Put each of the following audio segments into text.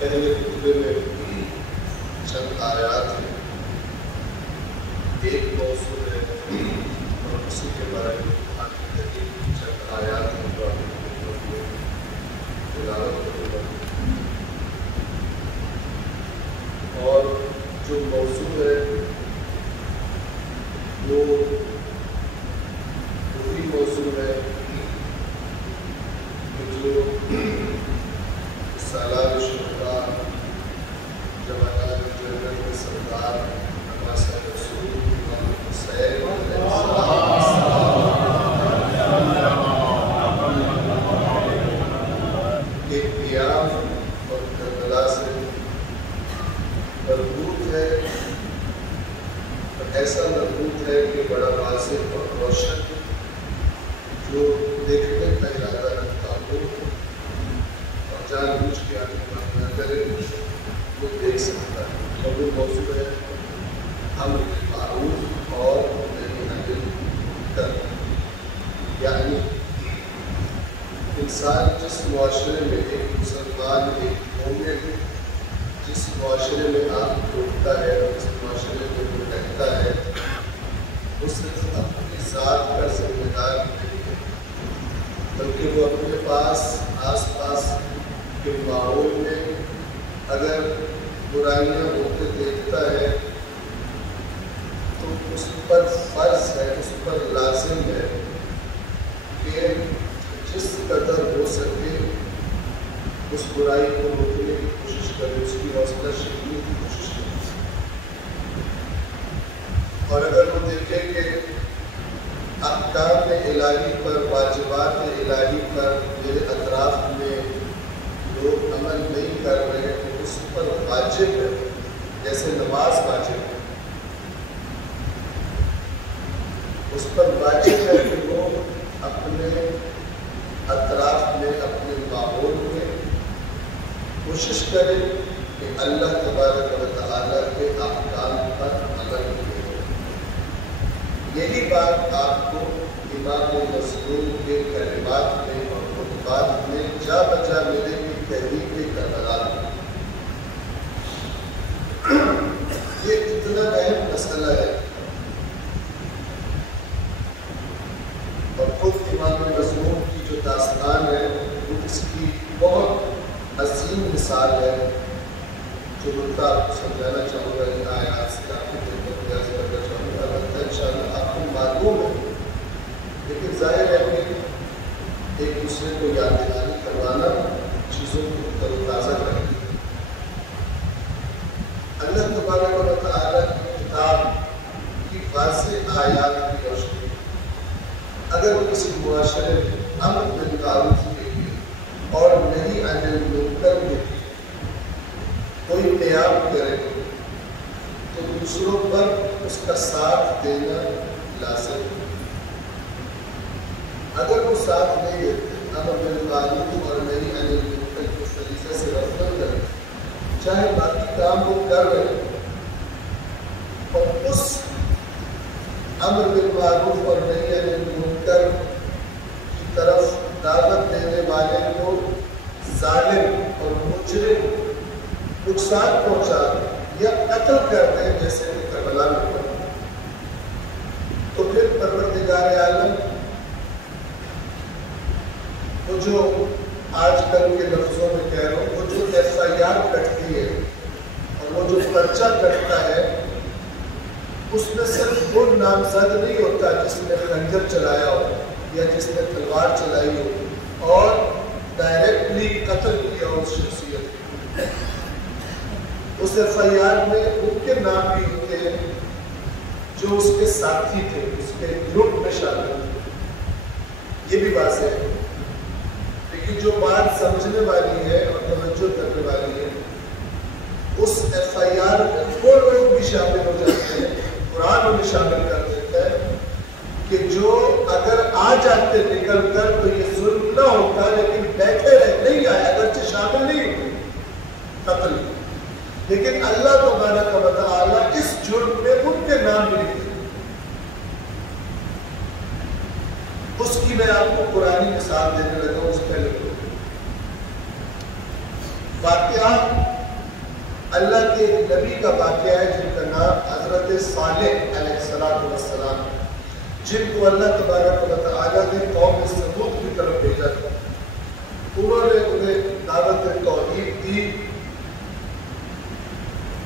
پہلے خطبے میں چند آیات ہیں، ایک موضوع ہے اور اسی کے بارے میں چند آیات ہیں جو آپ نے تلاوت کروں گا، اور جو موضوع ہے وہ وہی موضوع ہے جو سالار شہداء جوانان جنرل کے سردار نواسہ رسول امام حسین کے قیام اور کربلا سے مربوط ہے، اور ایسا مربوط ہے کہ بڑا واضح اور روشن، جو دیکھنے کا ارادہ رکھتا ہو اور جان بوجھ کے آگے نہ کرے وہ دیکھ سکتا ہے، اور وہ موضوع ہے امر بالمعروف اور نہی عن المنکر۔ یعنی انسان جس معاشرے میں ایک مسلمان ایک مومن جس معاشرے میں آپ اٹھتا ہے، جس معاشرے میں وہ رہتا ہے، وہ صرف اپنی ذات کا ذمہ دار نہیں ہے، بلکہ وہ اپنے پاس آس پاس کے ماحول میں اگر برائیاں ہوتے دیکھتا ہے تو اس پر فرض ہے، اس پر لازم ہے کہ جس قدر ہو سکے اس برائی کو روکنے کی کوشش کرے، اس کی حوصلہ شکنی کی کوشش کرے، اور اگر وہ دیکھے کہ احکام الہی پر، واجبات الہی پر میرے اطراف میں لوگ عمل نہیں کر رہے تو اس پر واجب ہے، جیسے نماز واجب ہے، اس پر واجب ہے کہ وہ اپنے اطراف میں، اپنے ماحول میں کوشش کرے کہ اللہ تبارک و تعالیٰ کے احکام پر عمل کرے۔ یہی بات آپ کو امام مظلوم کے کلمات میں اور خطبات میں جا بجا ملے گی تحریک کربلا میں۔ یہ اتنا اہم مسئلہ ہے، اور خود امام مظلوم کی جو داستان ہے وہ اس کی بہت عظیم مثال ہے، جو نقطہ آپ کو سمجھانا چاہوں گا ان آیات سے، آپ کو بیاض کرنا چاہوں گا، البتہ انشاءاللہ آپ کو معلوم ہے، لیکن ظاہر ہے کہ ایک دوسرے کو یاد دہانی کروانا چیزوں کو تر و تازہ کرے۔ اللہ تبارک و تعالیٰ کی کتاب کی واضح آیات کی روشنی اگر وہ کسی معاشرے میں امر بالمعروف کے لیے اور نہی عن المنکر کے لیے کوئی قیام کرے تو دوسروں پر اس کا ساتھ دینا لازم ہے۔ اگر وہ ساتھ نہیں دیتے، امر بالمعروف اور نہی عن المنکر کے طریقے سے رفتار کرے، چاہے باقی کام وہ کر رہے ہیں، اور اس امر بالمعروف اور نہی عن المنکر کی طرف دعوت دینے والے کو ظالم اور مجرم نقصان پہنچا دیں یا قتل کر دیں، جیسے کہ کربلا میں ہوا، تو پھر پروردگار عالم وہ جو آج کل کے لفظوں میں کہہ رہا ہوں، وہ جو FIR کٹتی ہے اور وہ جو پرچہ کٹتا ہے، اس میں صرف وہ نامزد نہیں ہوتا جس نے خنجر چلایا ہو یا جس نے تلوار چلائی ہو، اور ڈائریکٹلی قتل کیا اس شخصیت کو. اس FIR میں ان کے نام بھی ہوتے ہیں جو اس کے ساتھی تھے, اس کے گروپ میں شامل تھے. یہ بھی واضح ہے. لیکن جو بات سمجھنے والی ہے اور توجہ کرنے والی ہے, اس FIR میں وہ لوگ بھی شامل ہو جاتے ہیں, قرآن انہیں شامل کر دیتا ہے کہ جو اگر آ جاتے نکل کر تو یہ ظلم نہ ہوتا, لیکن بیٹھے رہے نہیں آئے, اگرچہ شامل نہیں ہوئے قتل, لیکن اللہ تبارک و تعالیٰ اس جرم میں ان کے نام بھی لکھتے. اس کی میں آپ کو قرآنی مثال دینے لگا ہوں. اس پہلے واقعہ اللہ کے نبی کا واقعہ ہے جن کا نام حضرت صالح علیہ السلام, جن کو اللہ تبارک و تعالیٰ نے قوم ثمود کی طرف بھیجا تھا. انہوں نے انہیں دعوت توحید دی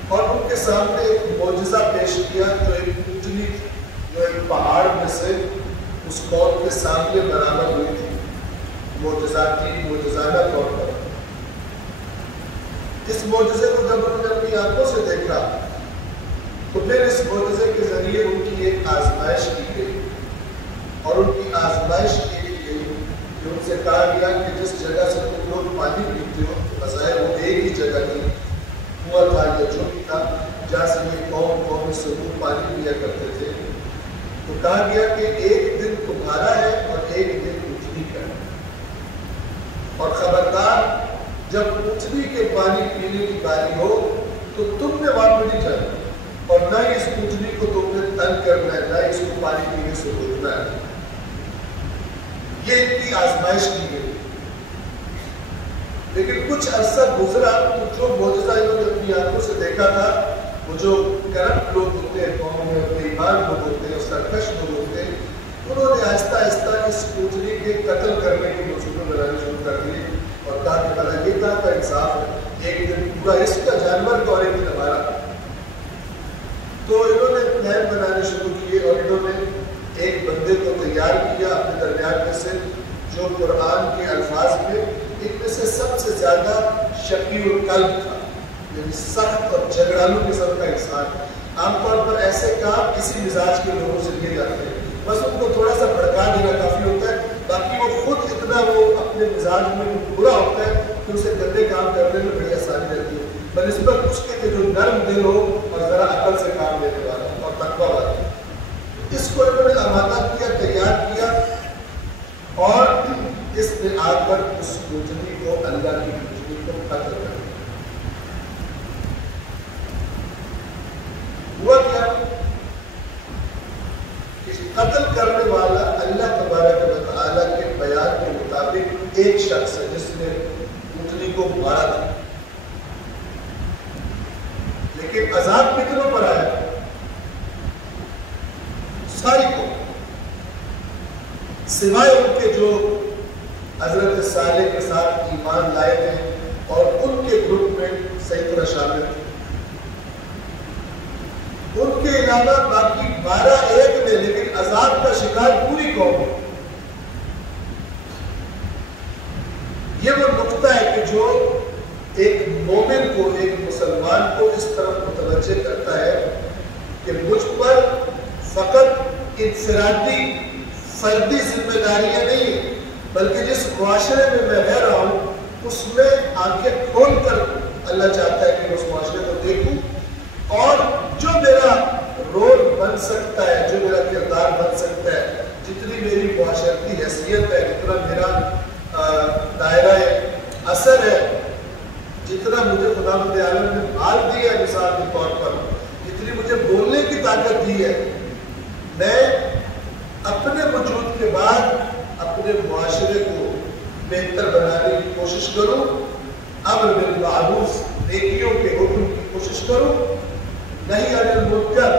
اور ان کے سامنے ایک معجزہ پیش کیا جو ایک اونٹنی تھی, جو ایک پہاڑ میں سے اس قوم کے سامنے برآمد ہوئی تھی معجزانہ طور پر. اس معجزے کو جب انہوں نے اپنی آنکھوں سے دیکھا تو پھر اس معجزے کے ذریعے ان کی ایک آزمائش کی گئی, اور ان کی آزمائش یہ کی گئی کہ ان سے کہا گیا کہ جس جگہ سے تم لوگ پانی پیتے ہو بظاہر وہ ایک ہی جگہ تھی, کنواں تھا یا جو بھی تھا جہاں سے یہ قوم ثمود پانی پیا کرتے تھے. تو کہا گیا کہ ایک دن تمہارا ہے اور ایک دن اونٹنی کا ہے, اور خبردار جب اونٹنی کے پانی پینے کی باری ہو تو تم نے وہاں پہ نہیں جانا, اور نہ ہی اس اونٹنی کو تم نے تنگ کرنا ہے, نہ ہی اس کو پانی پینے سے روکنا ہے. یہ ان کی آزمائش کی گئی. لیکن کچھ عرصہ گزرا تو جو معجزہ انہوں نے اپنی آنکھوں سے دیکھا تھا, وہ جو کرپٹ لوگ ہوتے ہیں قوم میں, بے ایمان لوگ ہوتے ہیں, سرکش لوگ ہوتے ہیں, انہوں نے آہستہ آہستہ اس اونٹنی کے قتل کرنے کی منصوبے بنانے شروع کر دیے اور کہا کہ بھلا یہ کہاں کا انصاف ہے, ایک دن پورا اس کا جانور کا اور ایک دن ہمارا. تو انہوں نے پلان بنانے شروع کیے اور انہوں نے ایک بندے کو تیار کیا اپنے درمیان میں سے, جو قرآن کے الفاظ میں ان میں سے سب سے زیادہ شقی القلب تھا, یعنی سخت اور جھگڑالو قسم کا انسان. عام طور پر ایسے کام کسی مزاج کے لوگوں سے کیے جاتے ہیں, بس ان کو تھوڑا سا بھڑکا دینا کافی ہوتا ہے, باقی وہ خود اتنا وہ اپنے مزاج میں برا ہوتا ہے کہ اسے گندے کام کرنے میں بڑی آسانی رہتی ہے, بنسبت اس کے جو نرم دل ہو اور ذرا عقل سے کام لینے والا اور تقویٰ والا. اس کو انہوں نے آمادہ کیا, تیار کیا, اور اس نے آ کر اس اونٹنی کو, اللہ کی اونٹنی کو قتل کر دیا. ہوا کیا کہ قتل کرنے والا اللہ تبارک و تعالیٰ کے بیان کے مطابق ایک شخص ہے جس نے اونٹنی کو مارا تھا, لیکن عذاب کتنوں پر آیا, ساری کو, سوائے ان کے جو حضرت صالح کے ساتھ ایمان لائے تھے اور ان کے گروپ میں صحیح طرح شامل تھے. ان کے علاوہ باقی 12 ایک میں, لیکن عذاب کا شکار پوری قوم ہے. یہ وہ نقطہ ہے کہ جو ایک مومن کو, ایک مسلمان کو اس طرف متوجہ کرتا ہے کہ مجھ پر فقط انفرادی فردی ذمہ داریاں نہیں, بلکہ جس معاشرے میں میں رہ رہا ہوں اس میں آنکھیں کھول کر اللہ چاہتا ہے کہ میں اس معاشرے کو دیکھوں, اور جو میرا رول بن سکتا ہے, جو میرا کردار بن سکتا ہے, جتنی میری معاشرتی حیثیت ہے, جتنا میرا دائرہ اثر ہے, جتنا مجھے خدا عالم نے مال دیا ہے مثال کے طور پر, جتنی مجھے بولنے کی طاقت دی ہے, میں اپنے وجود کے بعد اپنے معاشرے کو بہتر بنانے کی کوشش کروں, امر بالمعروف, نیکیوں کے حکم کی کوشش کروں, نہیں عن المنکر.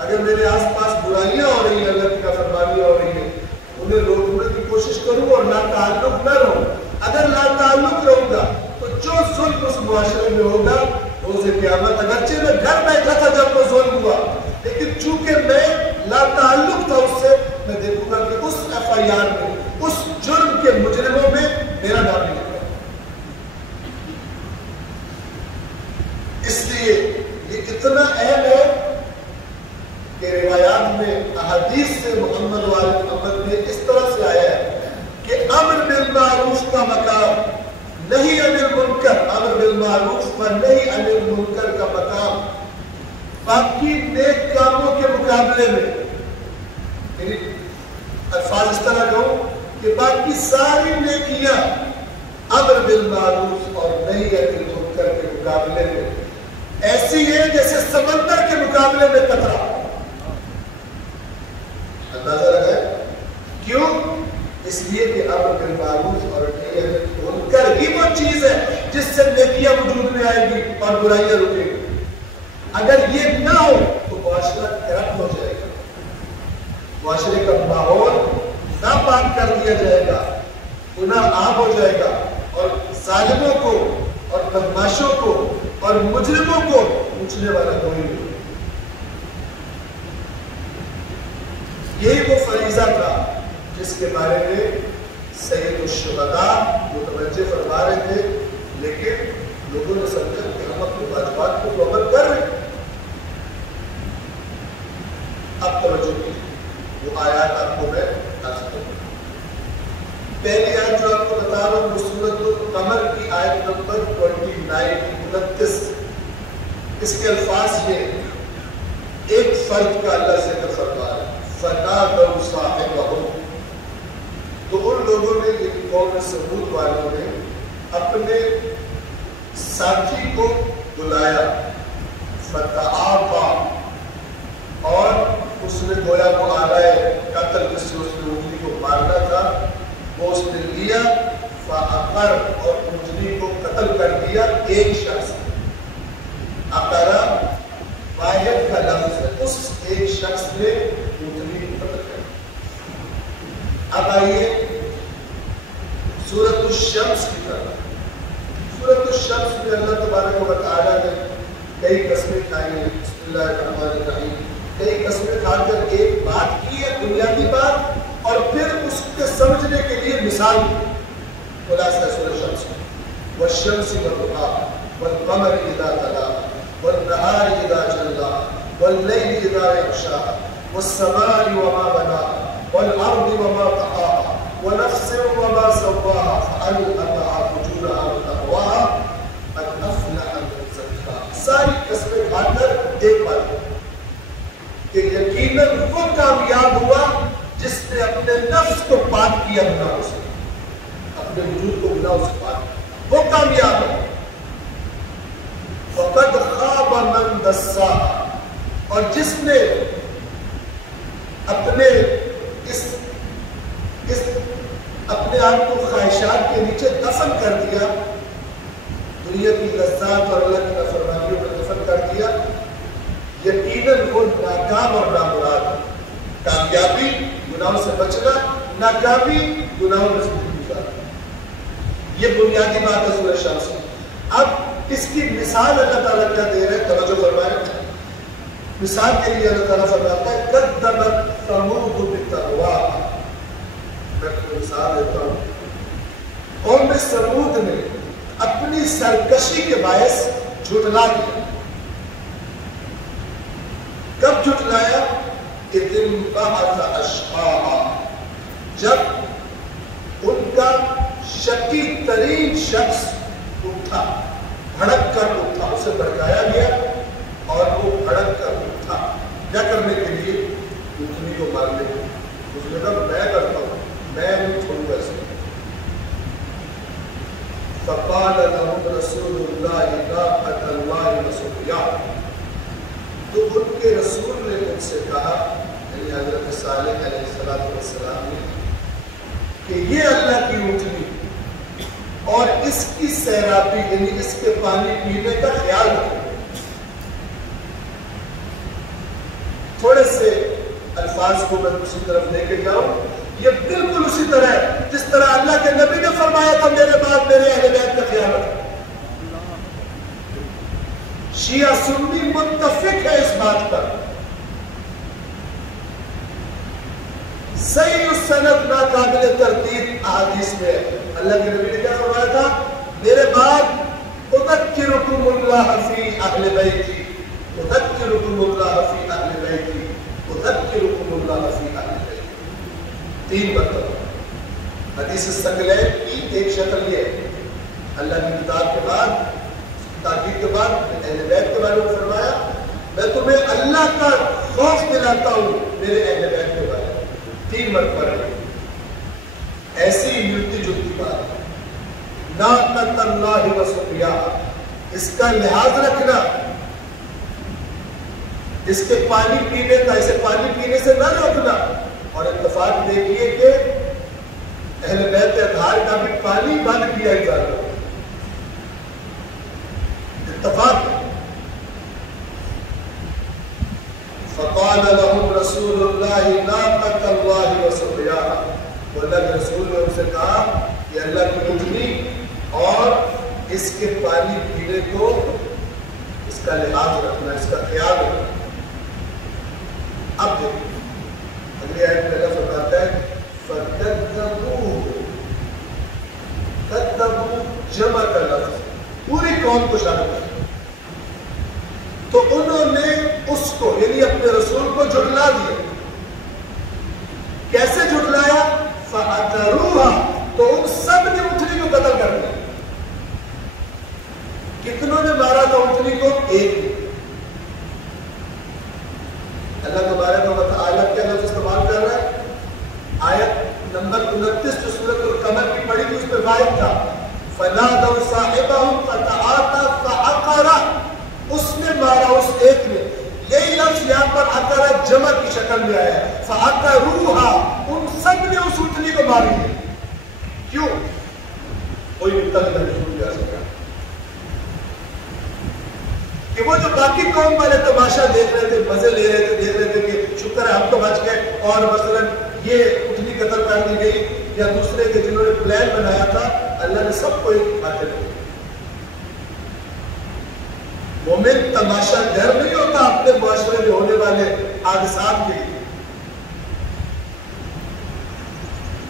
اگر میرے آس پاس برائیاں ہو رہی ہیں, اللہ کی نافرمانیاں ہو رہی ہیں, انہیں روکنے کی کوشش کروں اور لا تعلق نہ رہوں. اگر لا تعلق رہوں گا تو جو ظلم اس معاشرے میں ہوگا روز قیامت, اگرچہ میں گھر بیٹھا تھا جب وہ ظلم ہوا, لیکن چونکہ میں لا تعلق تھا اس سے, میں دیکھوں گا کہ اس FIR میں, اس جرم کے مجرموں میں میرا نام نہیں. کا مقام، نہیں عن المنکر، امر بالمعروف و نہیں عن المنکر کا مقام باقی نیک کاموں کے مقابلے میں، یعنی الفاظ اس طرح کہوں کہ باقی ساری نیکیاں امر بالمعروف اور نہیں عن المنکر کے مقابلے میں ایسی ہے جیسے سمندر کے مقابلے میں قطرہ۔ اندازہ لگائے کیوں؟ اس لیے کہ امر بالمعروف اور نہیں عن المنکر ہی وہ چیز ہے جس سے نیکیاں وجود میں آئے گی اور برائیاں رکیں گی۔ اگر یہ نہ ہو تو معاشرہ کرپٹ ہو جائے گا، معاشرے کا ماحول ناپاک کر دیا جائے گا، گناہ عام ہو جائے گا، اور ظالموں کو اور بدماشوں کو اور مجرموں کو پوچھنے والا کوئی نہیں۔ یہی وہ فریضہ تھا جس کے بارے میں سید الشہداء متوجہ فرما رہے تھے، لیکن لوگوں نے سمجھا کہ ہم اپنے واجبات کو عمل کر رہے ہیں۔ اب توجہ کیجیے، وہ آیات آپ کو میں عرض کروں۔ پہلی آیت جو آپ کو بتا رہا ہوں وہ سورۃ القمر کی آیت نمبر 29 اس کے الفاظ یہ ایک فرد کا اللہ ذکر فرما ہے، فَنَادَوْا صَاحِبَهُمْ، تو ان لوگوں نے، یہ قوم ثمود والوں نے اپنے ساتھی کو بلایا، فَتَعَاطَىٰ، اور اس نے گویا وہ آلائے قتل جس سے اس نے اونٹنی کو مارنا تھا وہ اس نے لیا، فَعَقَرَ، اور اونٹنی کو قتل کر دیا ایک شخص نے۔ عقرہ واحد کا لفظ ہے، اس ایک شخص نے اونٹنی کو قتل کر دیا۔ اب آئیے سورۃ الشمس کی طرف۔ سورۃ الشمس میں اللہ تبارک و تعالیٰ نے کئی قسمیں کھائی ہیں، بسم اللہ الرحمن الرحیم، کئی قسمیں کھا کر ایک بات کی ہے، بنیادی بات، اور پھر اس کے سمجھنے کے لیے مثال دی۔ خلاصہ سورۃ الشمس، والشمس وضحاها والقمر اذا تلاها والنهار اذا جلاها والليل اذا يغشاها والسماء وما بناها والارض وما طحاها ونفس وما سواها فألهمها فجورها وتقواها قد أفلح من زكاها۔ ساری قسمیں کھا کر ایک بات کہ یقیناً وہ کامیاب ہوا جس نے اپنے نفس کو پاک کیا گناہوں سے، اپنے وجود کو گناہوں سے پاک کیا، وہ کامیاب ہے۔ وَقَدْ خَابَ مَنْ دَسَّاهَا، اور جس نے اپنے اپنے آپ کو خواہشات کے نیچے دفن کر دیا، دنیا کی لذات اور اللہ کی نافرمانیوں میں دفن کر دیا، یقیناً وہ ناکام اور نامراد ہے۔ کامیابی گناہوں سے بچنا، ناکامی گناہوں میں زندگی گزارنا، یہ بنیادی بات ہے سورۃ الشمس میں۔ اب اس کی مثال اللہ تعالیٰ کیا دے رہے ہیں، توجہ فرمائیں۔ مثال کے لیے اللہ تعالیٰ فرماتا ہے قدمت ثمود بتقواها، میں مثال دیتا ہوں، قوم ثمود نے اپنی سرکشی کے باعث جھٹلا دیا۔ کب جھٹلایا؟ اِذِ انبعث أَشْقَاهَا، جب ان کا شقی ترین شخص اٹھا، بھڑک کر اٹھا، اسے بھڑکایا گیا اور وہ بھڑک کر اٹھا، کیا کرنے کے لیے؟ اونٹنی کو مارنے کے لیے۔ اس نے کہا میں کرتا ہوں، میں نہیں چھوڑوں گا اسے۔ فَقَالَ لَهُمْ رَسُولُ اللَّهِ نَاقَةَ اللَّهِ وَسُقْيَاهَا، تو ان کے رسول نے ان سے کہا، یعنی حضرت صالح علیہ السلام نے، کہ یہ اللہ کی اونٹنی اور اس کی سیرابی، یعنی اس کے پانی پینے کا خیال رکھیں۔ تھوڑے سے الفاظ کو میں اسی طرف لے کے جاؤں، یہ بالکل اسی طرح ہے جس طرح اللہ کے نبی نے فرمایا تھا میرے بعد میرے اہل بیت کا خیال رکھیں۔ شیعہ سنی متفق ہے اس بات پر، صحیح السند ناقابل تردید احادیث میں اللہ کے نبی نے کیا فرمایا تھا؟ میرے بعد اذکرکم اللہ فی اہل بیتی، اذکرکم اللہ فی اہل بیتی، اذکرکم اللہ فی اہل بیتی، 3 مرتبہ۔ حدیث ثقلین کی ایک شکل یہ ہے، اللہ کی کتاب کے بعد، تاکید کے بعد اہل بیت کے بارے میں فرمایا میں تمہیں اللہ کا خوف دلاتا ہوں میرے اہل بیت کے بارے میں، 3 مرتبہ ہے، ایسی ملتی جلتی بات، ناقۃ اللہ و سقیاہ، اس کا لحاظ رکھنا، اس کے پانی پینے کا، اسے پانی پینے سے نہ روکنا، اور اتفاق دیکھیے کہ اہل بیت اطہار کا بھی پانی بند کیا جاتا ہے، اتفاق۔ فقال لهم رسول اللہ ناقۃ اللہ و سقیاہ، وہ اللہ کے رسول نے ان سے کہا کہ اللہ کی اٹھنی اور اس کے پانی پینے کو، اس کا لحاظ رکھنا، اس کا خیال رکھنا۔ اب دیکھیں اگلی آیت میں اللہ فرماتا ہے فَكَذَّبُوهُ، کذبوا جمع کا لفظ پوری قوم کو شامل ہے، تو انہوں نے اس کو یعنی اپنے رسول کو جھٹلا دیا۔ کیسے جھٹلایا؟ فَعَقَرُوهَا، تو ان سب نے اونٹنی کو قتل کر دیا۔ کتنوں نے مارا تھا اونٹنی کو؟ ایک نے۔ اللہ تبارک و تعالیٰ کیا لفظ استعمال کر رہا ہے؟ آیت نمبر 29 جو سورۃ القمر کی پڑھی تھی اس میں واحد تھا فَنَادَوْا صَاحِبَهُمْ فَتَعَاطَىٰ فَعَقَرَ، اس نے مارا، اس ایک نے۔ یہی لفظ یہاں پر عقرہ جمع کی شکل میں آیا ہے، فَعَقَرُوهَا، ان سب نے اس اونٹنی کو مار دیا۔ کیوں؟ کوئی مطلب نہیں جا سکا کہ وہ جو باقی قوم والے تماشا دیکھ رہے تھے، مزے لے رہے تھے، دیکھ رہے تھے کہ شکر ہے ہم تو بچ گئے، اور مثلا یہ اٹھنی قتل کر دی گئی، یا دوسرے کے جنہوں نے پلان بنایا تھا، اللہ نے سب کو ایک کھاتے دیا۔ مومن تماشا گر نہیں ہوتا اپنے معاشرے میں ہونے والے حادثات کے لیے،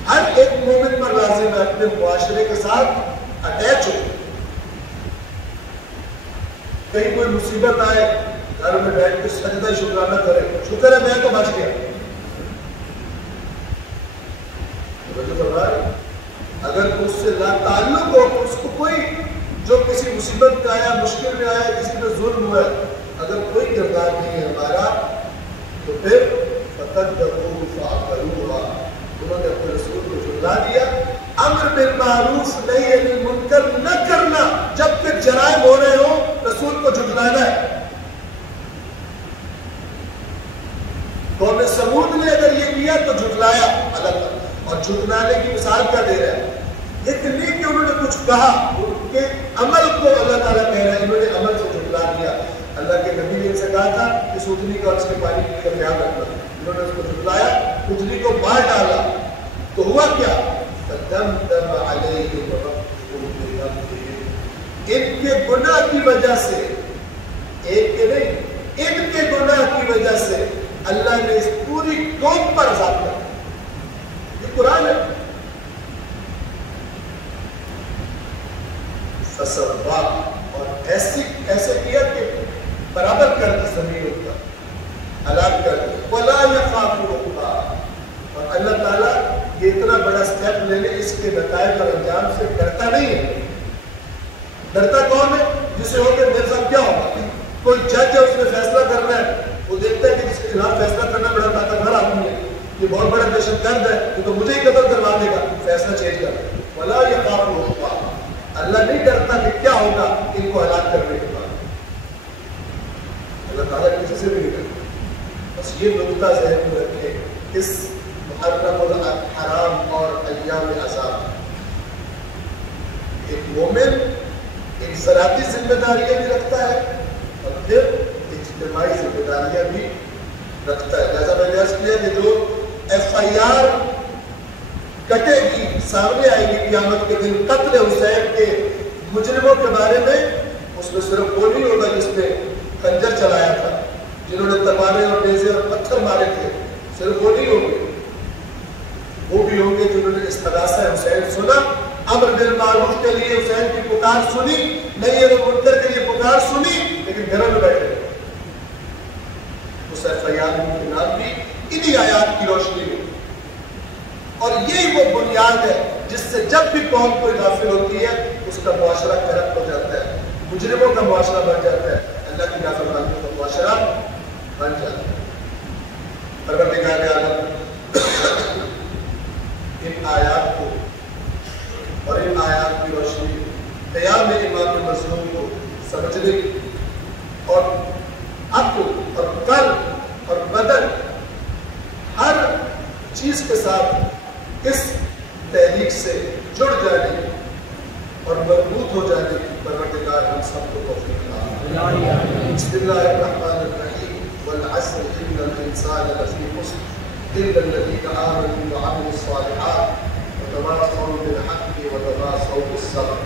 ہر ایک مومن پر لازم ہے اپنے معاشرے کے ساتھ اٹیچ ہو۔ کہیں کوئی مصیبت آئے، گھر میں بیٹھ کے سجدہ شکرانہ کرے، شکر ہے میں تو بچ گیا۔ اگر اس سے لا تعلق ہو، اس کو کوئی جو کسی مصیبت میں آیا، مشکل میں آیا، کسی میں ظلم ہوا ہے، اگر کوئی کردار نہیں ہے ہمارا، تو پھر فَقَدَّرُوا فَعَقَرُوهَا، انہوں نے اپنے رسول کو جھٹلا دیا۔ امر بالمعروف نہی عن المنکر نہ کرنا جب کہ جرائم ہو رہے ہو، رسول کو جھٹلانا ہے۔ قوم سمود نے اگر یہ کیا تو جھٹلایا اللہ تعالیٰ، اور جھٹلانے کی مثال کیا دے رہا ہے؟ ایک نہیں کہ انہوں نے کچھ کہا، ان کے عمل کو اللہ تعالیٰ کہہ رہا ہے انہوں نے عمل سے جھٹلا دیا۔ اللہ کے نبی نے ان سے کہا تھا کہ سوتنی کا اور اس کے پانی کا خیال رکھنا، انہوں نے اس کو جھٹلایا، اٹھنی کو مار ڈالا، تو ہوا کیا؟ فَدَمْدَمَ عَلَيْهِمْ رَبُّهُم بِذَنبِهِمْ، ان کے گناہ کی وجہ سے، ایک کے نہیں، ان کے گناہ کی وجہ سے اللہ نے اس پوری قوم پر عذاب کیا۔ یہ قرآن ہے۔ فَسَوَّاهُ، اور ایسے کیا کہ برابر کر دی زمین کا، ہلاک کر دی۔ وَلَا يَخَافُ عُقْبَاهَا، اور اللہ تعالیٰ یہ اتنا بڑا سٹیپ لینے، اس کے نتائج اور انجام سے ڈرتا نہیں ہے۔ ڈرتا کون ہے؟ جسے ہو کہ میرے ساتھ کیا ہوگا؟ کوئی جج ہے، اس نے فیصلہ کرنا ہے، وہ دیکھتا ہے کہ جس کے خلاف فیصلہ کرنا بڑا طاقتور آدمی ہے، یہ بہت بڑا دہشت گرد ہے، یہ تو مجھے ہی قتل کروا دے گا، فیصلہ چینج کر دے۔ وَلَا يَخَافُ عُقْبَاهَا، اللہ نہیں ڈرتا کہ کیا ہوگا ان کو ہلاک کرنے کے بعد۔ اللہ تعالیٰ کسی سے بھی نہیں ڈرتا۔ بس یہ نقطہ ذہن میں رکھیں اس محرم الحرام اور ایام عذاب۔ ایک مومن انفرادی ذمہ داریاں بھی رکھتا ہے اور پھر اجتماعی ذمہ داریاں بھی رکھتا ہے۔ لہذا میں نے عرض کیا کہ جو FIR کٹے گی، سامنے آئے گی قیامت کے دن قتل حسین کے مجرموں کے بارے میں، اس میں صرف وہ نہیں ہوگا جس نے خنجر چلایا تھا، جنہوں نے تلواریں اور نیزے اور پتھر مارے تھے، صرف وہ نہیں ہوں گے، وہ بھی ہوں گے جنہوں نے استغاثہ حسین سنا، امر بالمعروف کے لیے حسین کی پکار سنی، نہیں ہے منکر کے لیے پکار سنی، لیکن گھروں میں بیٹھے اس FIR کے نام بھی انہی آیات کی روشنی میں، اور یہی وہ بنیاد ہے جس سے جب بھی قوم کوئی غافل ہوتی ہے اس کا معاشرہ کرپٹ ہو جاتا ہے، مجرموں کا معاشرہ بن جاتا ہے، اللہ کی نافرمانیوں کا معاشرہ بن جاتا ہے۔ پروردگار عالم ان آیات کو اور ان آیات کی روشنی قیام امام مظلوم کو سمجھنے کی اور عقل اور قلب اور بدن ہر چیز کے ساتھ اس تحریک سے جڑ جانے کی اور مربوط ہو جانے کی پروردگار ہم سب کو توفیق عطا۔ بسم اللہ الرحمن الرحیم والعصر ان الانسان لفی خسر الا الذین آمنوا وعملوا الصالحات وتواصوا بالحق وتواصوا بالصبر۔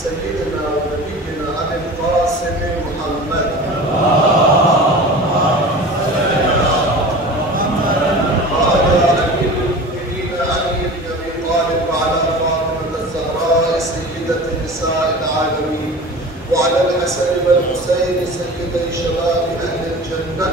سيدنا ونبينا أبي القاسم محمد وعلى أمير المؤمنين علي بن أبي طالب وعلى فاطمة الزهراء سيدة نساء العالمين وعلى الحسن والحسين سيدي شباب أهل الجنة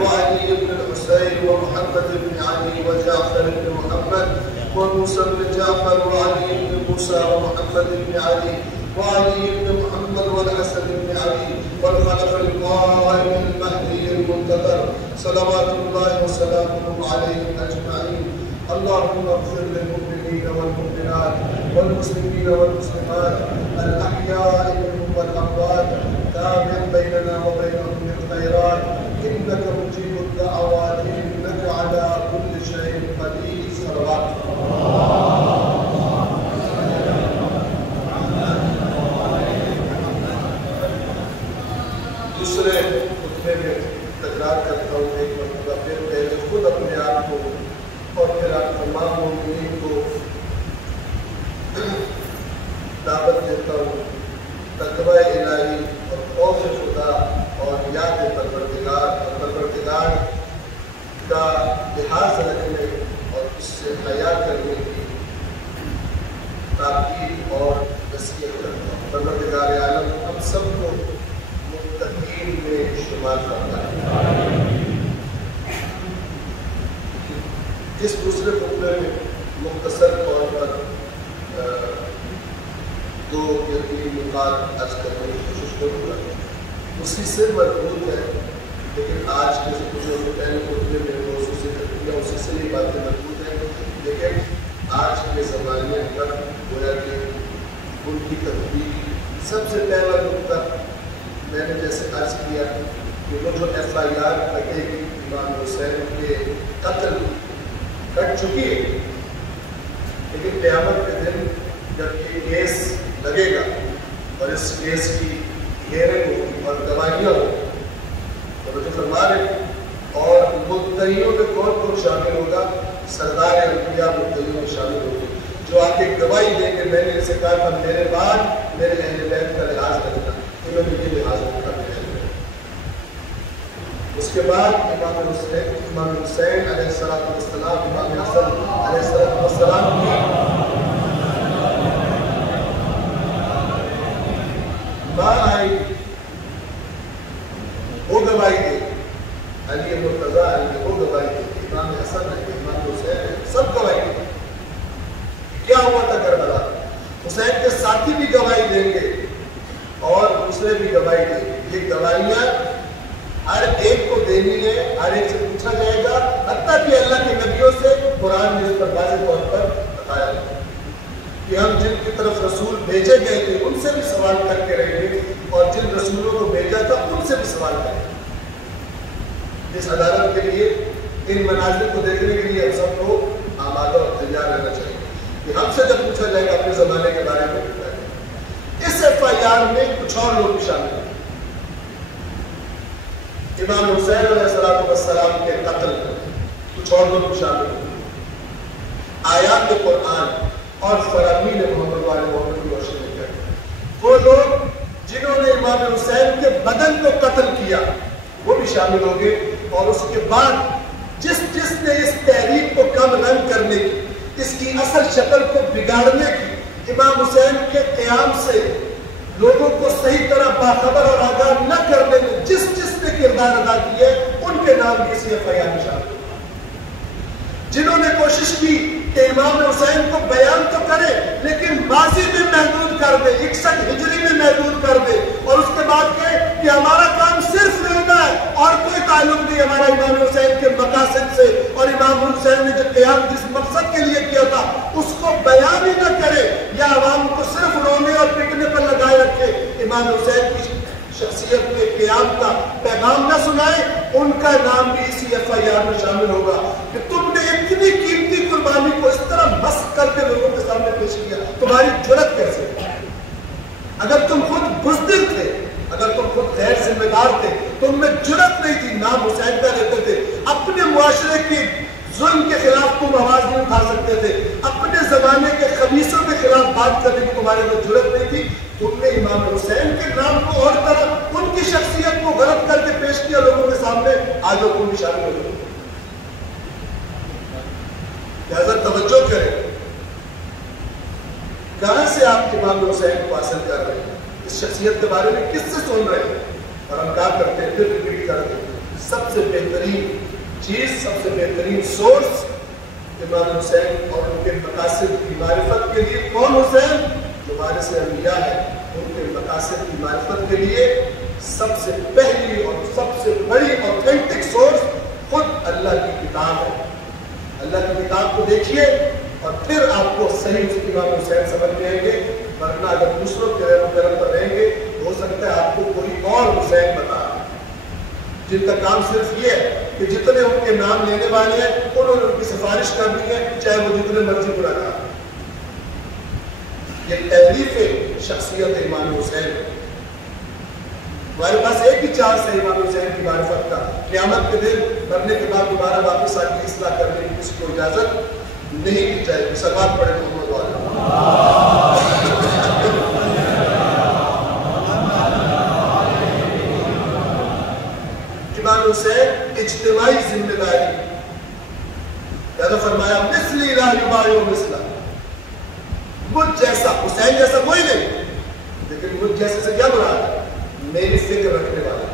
وعلي بن الحسين ومحمد بن علي وجعفر بن محمد وموسى بن جعفر وعلي بن موسى ومحمد بن علي وعلي بن محمد والحسن بن علي والخلف القائم المهدي المنتظر صلوات الله وسلامه عليهم أجمعين. اللهم اغفر للمؤمنين والمؤمنات والمسلمين والمسلمات الأحياء منهم والأموات تابع بيننا وبينهم بالخيرات إنك مجيب الدعوات إنك على كل شيء قدير. صلوات دوسرے خطبے میں تکرار کرتا ہوں ایک مرتبہ پھر پہلے خود اپنے آپ کو اور پھر آپ تمام مومنین کو دعوت دیتا ہوں تقوی الہی اور خوف خدا اور یاد پروردگار اور پروردگار کا لحاظ رکھنے اور اس سے حیا کرنے کی تاکید اور نصیحت کرتا ہوں۔ پروردگار عالم ہم سب کو متقین میں شمار فرمائے۔ اس دوسرے خطبے میں مختصر طور پر دو یا تین نکات عرض کرنے کی کوشش کروں گا، اسی سے مربوط ہے، لیکن آج کے جو پہلے خطبے میں موضوع ذکر کیا اسی سے یہ باتیں مربوط ہیں، لیکن آج کے زمانے پر گویا کہ ان کی تطبیق سب سے پہلا نقطہ میں نے جیسے عرض کیا کہ وہ جو ایف آئی آر لگے گی امام حسین کے قتل کٹ چکی ہے، لیکن قیامت کے دن جب یہ کیس لگے گا اور اس کیس کی ہیئرنگ ہوگی اور گواہیاں ہوگی تو مجھے فرما رہے اور مدعیوں میں کون کون شامل ہوگا؟ سردار انبیاء مدعیوں میں شامل ہوگی جو آ کے گواہی دیں گے میں نے اسے کہا تھا میرے بعد میرے اہل بیت کا لحاظ رکھنا، انہوں نے یہ لحاظ رکھا میرے اہل بیت۔ اس کے بعد امام حسین علیہ السلام امام حسن علیہ السلام کی ماں آئی وہ گواہی دے، علی مرتضیٰ علی وہ گواہی دے، امام حسن ہے امام حسین سب گواہی دے۔ کیا ہوا تھا کربلا؟ حسین کے ساتھی بھی گواہی دیں گے اور دوسرے بھی گواہی دیں گے۔ یہ گواہیاں ہر ایک کو دینی ہے، ہر ایک سے پوچھا جائے گا، حتیٰ کہ اللہ کے نبیوں سے قرآن نے اس پر واضح طور پر بتایا کہ ہم جن کی طرف رسول بھیجے گئے تھے ان سے بھی سوال کر کے رہیں گے اور جن رسولوں کو بھیجا تھا ان سے بھی سوال کریں گے۔ اس عدالت کے لیے ان مناظر کو دیکھنے کے لیے ہم سب کو آمادہ اور تیار رہنا چاہیے کہ ہم سے جب پوچھا جائے گا اپنے زمانے کے بارے میں بتائیں گے۔ اس ایف آئی آر میں کچھ اور لوگ بھی شامل ہیں۔ امام حسین علیہ السلام کے قتل میں کچھ اور لوگ شامل ہوئے. آیات قرآن اور فرامین محمد والے محمد کی روشنی کریں. وہ لوگ جنہوں نے امام حسین کے بدن کو قتل کیا وہ بھی شامل ہو گئے. اور اس کے بعد جس نے اس تحریک کو کم رنگ کرنے کی، اس کی اصل شکل کو بگاڑنے کی، امام حسین کے قیام سے لوگوں کو صحیح طرح باخبر اور آگاہ نہ کرنے میں جس نے کردار ادا کیے ان کے نام بھی اسی FIR میں شامل ہوئے. جنہوں نے کوشش کی کہ امام حسین کو بیان تو کرے لیکن ماضی میں محدود کر دے، 61 ہجری میں محدود کر دے، اور اس کے بعد کہ ہمارا کام صرف رونا ہے اور کوئی تعلق نہیں ہمارا امام حسین کے مقاصد سے، اور امام حسین نے جو قیام جس مقصد کے لیے کیا تھا اس کو بیان ہی نہ کرے، یا عوام کو صرف رونے اور پٹنے پر لگائے رکھے، امام حسین کی شخصیت کے قیام کا پیغام نہ سنائے، ان کا نام بھی اسی FIR میں شامل ہوگا کہ تم نے اتنی قیمتی قربانی کو اس طرح مسخ کر کے لوگوں کے سامنے پیش کیا. تمہاری جرأت کیسے؟ اگر تم خود بزدل تھے، اگر تم خود غیر ذمہ دار تھے، تم میں جرأت نہیں تھی نام حسین کا لیتے تھے، اپنے معاشرے کی ظلم کے خلاف تم آواز نہیں اٹھا سکتے تھے، اپنے زمانے کے خبیثوں کے خلاف بات کرنے کی تمہارے اندر جرأت نہیں تھی، تم نے امام حسین کے نام کو اور طرح ان کی شخصیت کو غلط کر کے پیش کیا لوگوں کے سامنے. آج وہ تم بھی شامل ہو جائے. لہذا توجہ کریں کہاں سے آپ امام حسین کو حاصل کر رہے ہیں، اس شخصیت کے بارے میں کس سے سن رہے ہیں، اور ہم کیا کرتے ہیں پھر ریپیٹ کرتے ہیں. سب سے بہترین چیز، سب سے بہترین سورس امام حسین اور ان کے مقاصد کی معرفت کے لیے کون حسین جو وارث انبیاء ہے، ان کے مقاصد کی معرفت کے لیے سب سے پہلی اور سب سے بڑی اوتھینٹک سورس خود اللہ کی کتاب ہے. اللہ کی کتاب کو دیکھیے اور پھر آپ کو صحیح اس امام حسین سمجھ میں آئیں گے. ورنہ اگر دوسروں کے رحم و کرم پر رہیں گے تو ہو سکتا ہے آپ کو کوئی اور حسین بتا جن کا کام صرف یہ ہے کہ جتنے ان کے نام لینے والے ہیں انہوں نے ان کی سفارش کرنی ہے، چاہے وہ جتنے مرضی برا کام. یہ تعریف شخصیت امام حسین. ہمارے پاس ایک ہی چانس ہے امام حسین کی معرفت کا. قیامت کے دن مرنے کے بعد دوبارہ واپس آ کے اصلاح کرنے کی کسی کو اجازت نہیں دی جائے گی. سلوات پڑھے محمد والے. امام حسین اجتماعی ذمہ داری. لہذا فرمایا مثلی لا یبایع مثلا، مجھ جیسا، حسین جیسا کوئی نہیں، لیکن مجھ جیسے سے کیا مراد ہے؟ میری فکر رکھنے والا،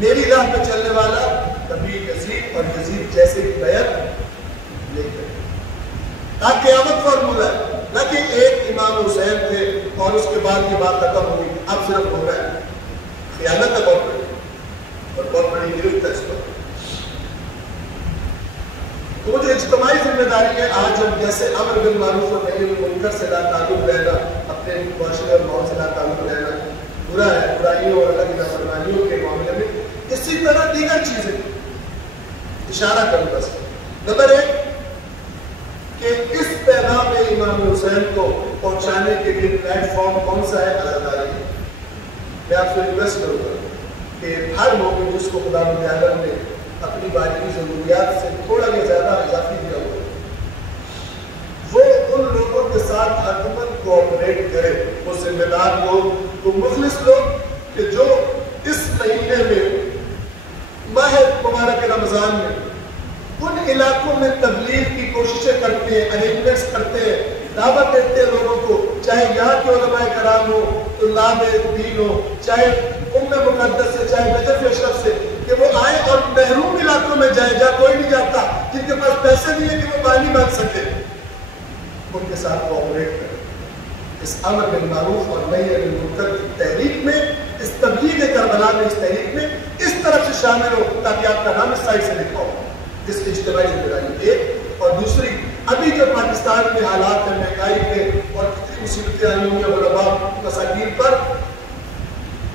میری راہ پہ چلنے والا کبھی یزید اور یزید جیسے کی بیعت نہیں کرے. قیامت فارمولہ ہے نہ کہ ایک امام حسین تھے اور اس کے بعد یہ بات ختم ہوئی، اب صرف ہو رہا ہے. خیانت ہے بہت بڑی اور بہت بڑی گرفت ہے اس پر. تو جو اجتماعی ذمہ داری ہے، آج ہم جیسے امر بالمعروف اور نہی عن المنکر سے لا تعلق رہنا، اپنے معاشرے اور ماحول سے لا تعلق رہنا برا ہے، برائیوں اور اللہ کی نافرمانیوں کے معاملے میں، اسی طرح دیگر چیزیں اشارہ کروں بس. نمبر 1 کہ اس پیغام امام حسین کو پہنچانے کے لیے پلیٹ فارم کون سا ہے؟ عزاداری. میں آپ سے ریکویسٹ کروں گا کہ ہر مومن جس کو خدا متعال نے اپنی باری کی ضروریات سے تھوڑا یا زیادہ اضافی دیا ہو، وہ ان لوگوں کے ساتھ حتماً کوآپریٹ کرے، وہ ذمہ دار لوگ، وہ مخلص لوگ کہ جو اس مہینے میں ماہ مبارک رمضان میں ان علاقوں میں تبلیغ کی کوششیں کرتے ہیں، ارینجمنٹس کرتے ہیں، دعوت دیتے ہیں لوگوں کو، چاہے یہاں کے علماء کرام ہو، طلاب دین ہو، چاہے مقدس سے، چاہے نجف اشرف سے، کہ وہ آئے اور محروم علاقوں میں جائیں جہاں کوئی نہیں جاتا، جن کے پاس پیسے نہیں ہے کہ وہ پانی مانگ سکے، ان کے ساتھ کوآپریٹ کریں. اس امر بالمعروف اور نہی عن المنکر کی تحریک میں، اس تبلیغ کربلا میں، اس تحریک میں اس طرف سے شامل ہو تاکہ آپ کا نام اس سائڈ سے لکھا ہو. اس کی اجتماعی ذمہ داری ایک. اور دوسری، ابھی جو پاکستان میں حالات ہیں مہنگائی کے اور کتنی مصیبتیں آئی ہوئی ہیں علماء مساکین پر،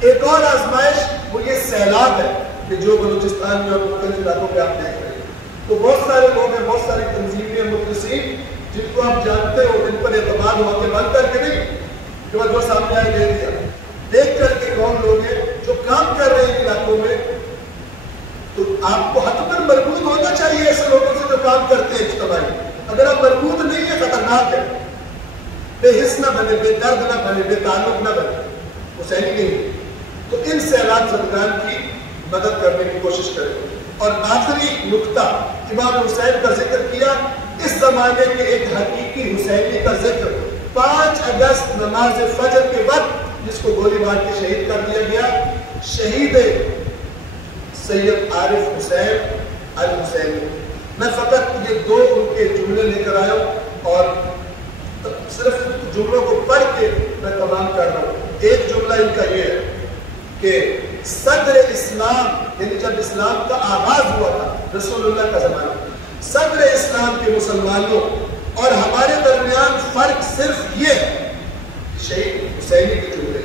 ایک اور آزمائش وہ یہ سیلاب ہے کہ جو بلوچستان میں اور مختلف علاقوں میں آپ دیکھ رہے ہیں. تو بہت سارے لوگ ہیں، بہت ساری تنظیمیں، مخلصین جن کو آپ جانتے ہو، جن پر اعتماد ہوا کہ بند کر کے نہیں کہ وہ جو سامنے آئے دے دیا، دیکھ کر کے کون لوگ ہیں جو کام کر رہے ہیں علاقوں میں. تو آپ کو حتماً مربوط ہونا چاہیے ایسے لوگوں سے جو کام کرتے ہیں اجتماعی. اگر آپ مربوط نہیں ہے خطرناک ہے. بے حس نہ بنے، بے درد نہ بنے، بے تعلق نہ بنے، حسینی نہیں. تو ان سیلاب زدگان کی مدد کرنے کی کوشش کریں. اور آخری نقطہ امام حسین کا ذکر کیا. اس زمانے کے ایک حقیقی حسینی کا ذکر 5 اگست نماز فجر کے وقت جس کو گولی مار کے شہید کر دیا گیا، شہید سید عارف حسین الحسینی. میں فقط یہ 2 ان کے جملے لے کر آیا ہوں اور صرف جملوں کو پڑھ کے میں تمام کر رہا ہوں. ایک جملہ ان کا یہ ہے کہ صدر اسلام، یعنی جب اسلام کا آغاز ہوا تھا رسول اللہ کا زمانہ، صدر اسلام کے مسلمانوں اور ہمارے درمیان فرق صرف یہ ہے، شہید حسینی کے جملے،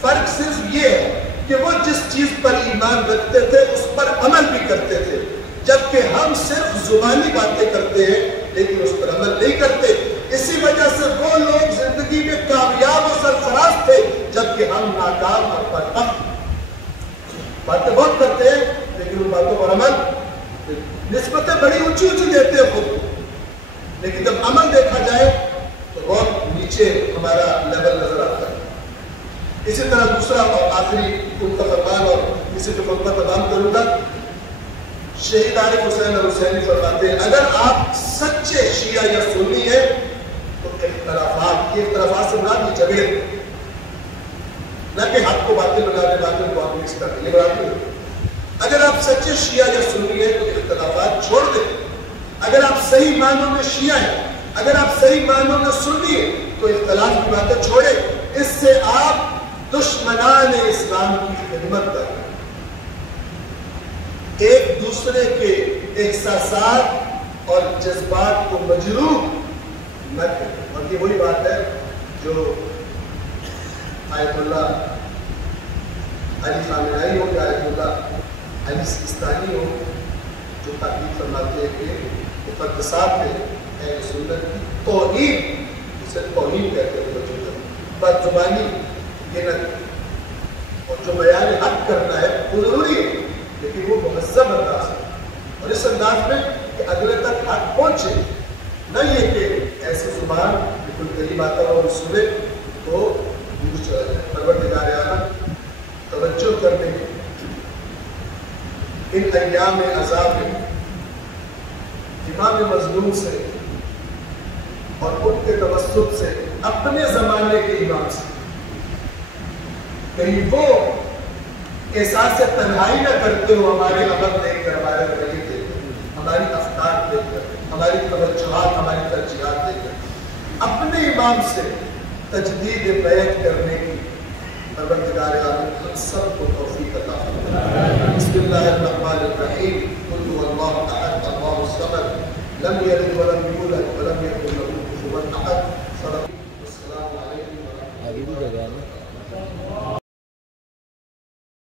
فرق صرف یہ ہے کہ وہ جس چیز پر ایمان رکھتے تھے اس پر عمل بھی کرتے تھے، جبکہ ہم صرف زبانی باتیں کرتے ہیں لیکن اس پر عمل نہیں کرتے. اسی وجہ سے وہ لوگ زندگی میں کامیاب و سرفراز تھے جبکہ ہم ناکام اور بدبخت. باتیں بہت کرتے ہیں لیکن ان باتوں پر عمل، نسبتیں بڑی اونچی اونچی دیتے ہیں خود، لیکن جب عمل دیکھا جائے تو بہت نیچے ہمارا لیول نظر آتا ہے. اسی طرح دوسرا اور آخری ان کا فرمان اور اسی کے خطبہ تمام کروں گا. شہید عارف حسین الحسینی فرماتے ہیں اگر آپ سچے شیعہ یا سنی ہیں تو اختلافات، یہ اختلافات سے مراد یہ جھگڑے، نہ کہ حق کو باطل بنانے، باطل کو حق مکس کرنے، یہ مراد نہیں. اگر آپ سچے شیعہ یا سنی ہیں تو اختلافات چھوڑ دیں. اگر آپ صحیح معنوں میں شیعہ ہیں، اگر آپ صحیح معنوں میں سنی ہیں تو اختلاف کی باتیں چھوڑیں. اس سے آپ دشمنان اسلام کی خدمت کر رہے ہیں. ایک دوسرے کے احساسات اور جذبات کو مجروح نہ کریں. اور یہ وہی بات ہے جو آیت اللہ علی خامنائی ہو یا آیت اللہ علی سیستانی ہو جو تاکید فرماتے ہیں کہ مقدسات میں اہل سنت کی توہین، اسے توہین کہتے ہیں، بد زبانی یہ نہ. اور جو بیان حق کرنا ہے وہ ضروری ہے لیکن وہ مہذب انداز ہے اور اس انداز میں کہ اگلے تک حق پہنچے، نہ یہ کہ ایسی زبان بالکل قریب آتا ہو اور سنے تو دور چلا جائے. پروردگار عالم توجہ کرنے کی ان ایام عذاب میں امام مظلوم سے اور ان کے توسط سے اپنے زمانے کے امام سے کہیں وہ احساس تنہائی نہ کرتے ہو ہمارے عمل دیکھ کر، ہمارے رویے دیکھ کر، ہماری افکار دیکھ کر، ہماری توجہات، ہماری ترجیحات دیکھ کر اپنے امام سے تجدید بیعت کرنے کی پروردگار عالم ہم سب کو توفیق عطا فرمائے. بسم اللہ الرحمن